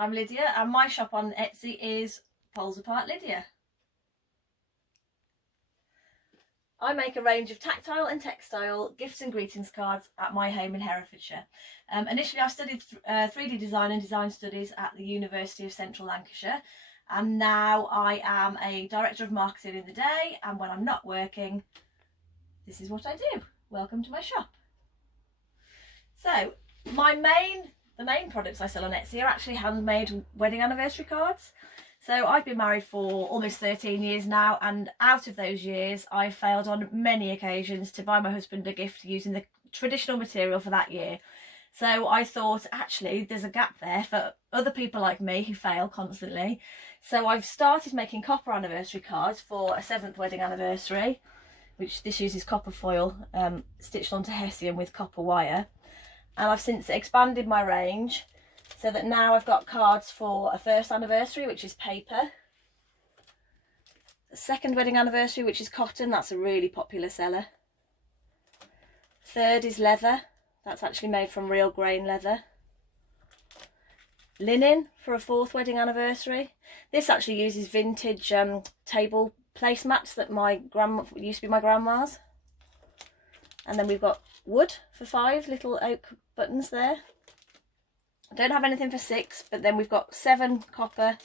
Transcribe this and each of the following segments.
I'm Lydia and my shop on Etsy is PolesApartLydia. I make a range of tactile and textile gifts and greetings cards at my home in Herefordshire. Initially I studied 3D design and design studies at the University of Central Lancashire, and now I am a director of marketing in the day, and when I'm not working, this is what I do. Welcome to my shop. So the main products I sell on Etsy are actually handmade wedding anniversary cards. So I've been married for almost 13 years now, and out of those years I failed on many occasions to buy my husband a gift using the traditional material for that year. So I thought, actually there's a gap there for other people like me who fail constantly. So I've started making copper anniversary cards for a 7th wedding anniversary, which this uses copper foil stitched onto hessian with copper wire. And I've since expanded my range so that now I've got cards for a 1st anniversary, which is paper, a 2nd wedding anniversary, which is cotton, that's a really popular seller. 3rd is leather, that's actually made from real grain leather. Linen for a 4th wedding anniversary. This actually uses vintage table placemats that used to be my grandma's. And then we've got wood for 5 little oak buttons there. I don't have anything for 6, but then we've got 7 copper,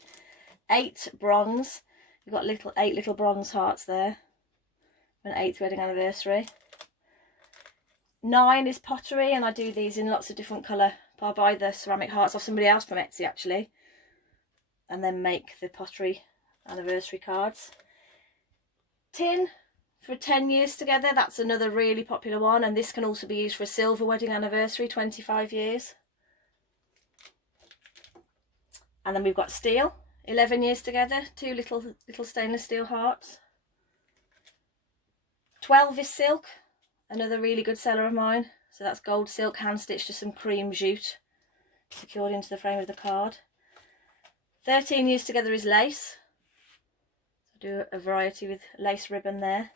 8 bronze. We've got 8 little bronze hearts there for an 8th wedding anniversary. 9 is pottery, and I do these in lots of different colour. I buy the ceramic hearts off somebody else from Etsy actually, and then make the pottery anniversary cards. Tin for 10 years together, that's another really popular one, and this can also be used for a silver wedding anniversary, 25 years. And then we've got steel, 11 years together, 2 little stainless steel hearts. 12 is silk, another really good seller of mine. So that's gold silk hand stitched to some cream jute, secured into the frame of the card. 13 years together is lace. So do a variety with lace ribbon there.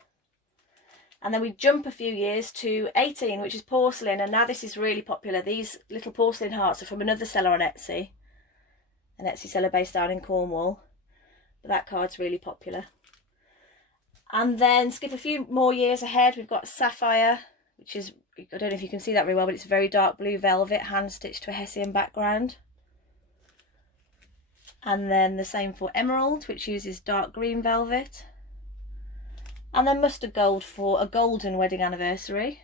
And then we jump a few years to 18, which is porcelain, and now this is really popular. These little porcelain hearts are from another seller on Etsy, an Etsy seller based down in Cornwall, but that card's really popular. And then skip a few more years ahead, we've got sapphire, which is, I don't know if you can see that very well, but it's very dark blue velvet, hand stitched to a hessian background. And then the same for emerald, which uses dark green velvet. And then mustard gold for a golden wedding anniversary.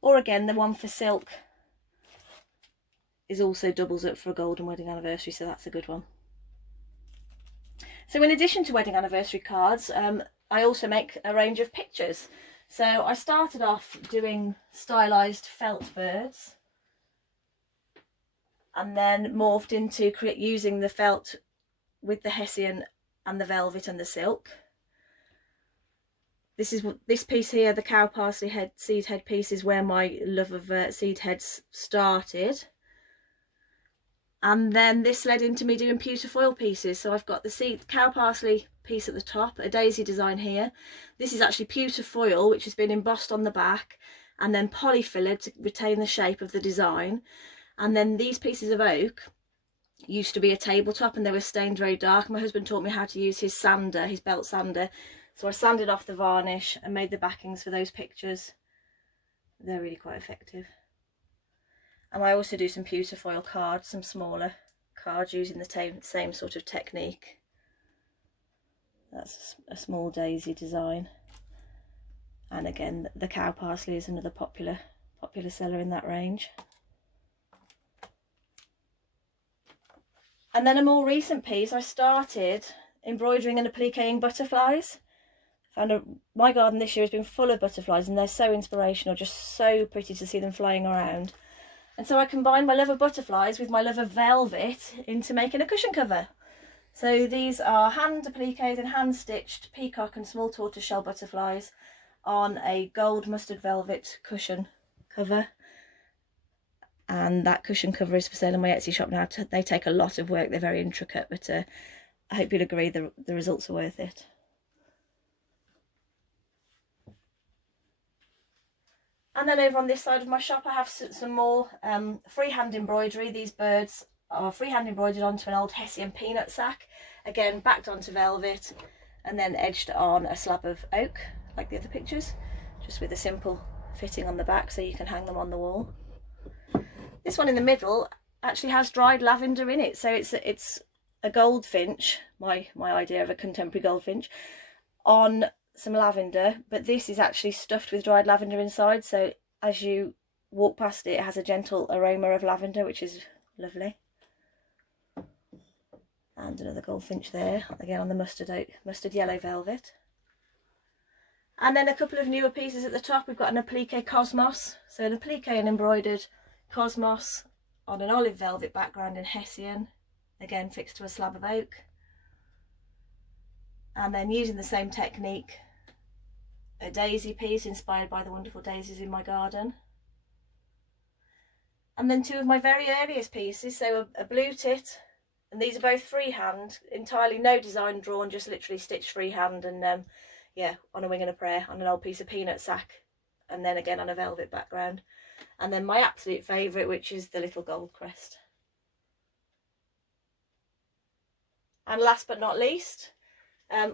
Or again, the one for silk is also doubles up for a golden wedding anniversary, so that's a good one. So in addition to wedding anniversary cards, I also make a range of pictures. So I started off doing stylised felt birds, and then morphed into using the felt with the hessian and the velvet and the silk. This piece here, the cow parsley seed head piece, is where my love of seed heads started. And then this led into me doing pewter foil pieces. So I've got the cow parsley piece at the top, a daisy design here. This is actually pewter foil, which has been embossed on the back and then polyfillared to retain the shape of the design. And then these pieces of oak used to be a tabletop, and they were stained very dark. My husband taught me how to use his sander, his belt sander. So I sanded off the varnish and made the backings for those pictures. They're really quite effective. And I also do some pewter foil cards, some smaller cards using the same sort of technique. That's a small daisy design. And again, the cow parsley is another popular seller in that range. And then a more recent piece, I started embroidering and appliquing butterflies. My garden this year has been full of butterflies, and they're so inspirational, just so pretty to see them flying around. And so I combined my love of butterflies with my love of velvet into making a cushion cover. So these are hand appliqued and hand stitched peacock and small tortoiseshell butterflies on a gold mustard velvet cushion cover. And that cushion cover is for sale on my Etsy shop now. They take a lot of work, they're very intricate, but I hope you'll agree the results are worth it. And then over on this side of my shop I have some more freehand embroidery. These birds are freehand embroidered onto an old Hessian peanut sack, again backed onto velvet and then edged on a slab of oak like the other pictures, just with a simple fitting on the back so you can hang them on the wall. This one in the middle actually has dried lavender in it, so it's a goldfinch, my idea of a contemporary goldfinch, on some lavender, but this is actually stuffed with dried lavender inside, so as you walk past it, it has a gentle aroma of lavender, which is lovely. And another goldfinch there, again on the mustard yellow velvet. And then a couple of newer pieces at the top. We've got an applique cosmos, so an applique and embroidered cosmos on an olive velvet background in Hessian, again fixed to a slab of oak. And then using the same technique, a daisy piece inspired by the wonderful daisies in my garden. And then two of my very earliest pieces, so a blue tit, and these are both freehand, entirely no design drawn, just literally stitched freehand, and yeah, on a wing and a prayer on an old piece of peanut sack, and then again on a velvet background. And then my absolute favourite, which is the little gold crest. And last but not least,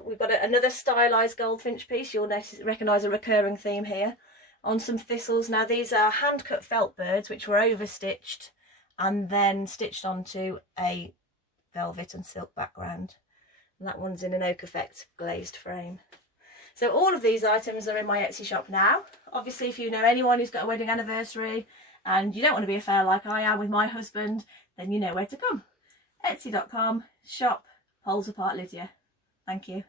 we've got another stylised goldfinch piece. You'll recognise a recurring theme here, on some thistles. Now these are hand cut felt birds which were over stitched and then stitched onto a velvet and silk background, and that one's in an oak effect glazed frame. So all of these items are in my Etsy shop now. Obviously, if you know anyone who's got a wedding anniversary and you don't want to be a fair like I am with my husband, then you know where to come. Etsy.com, shop PolesApartLydia. Thank you.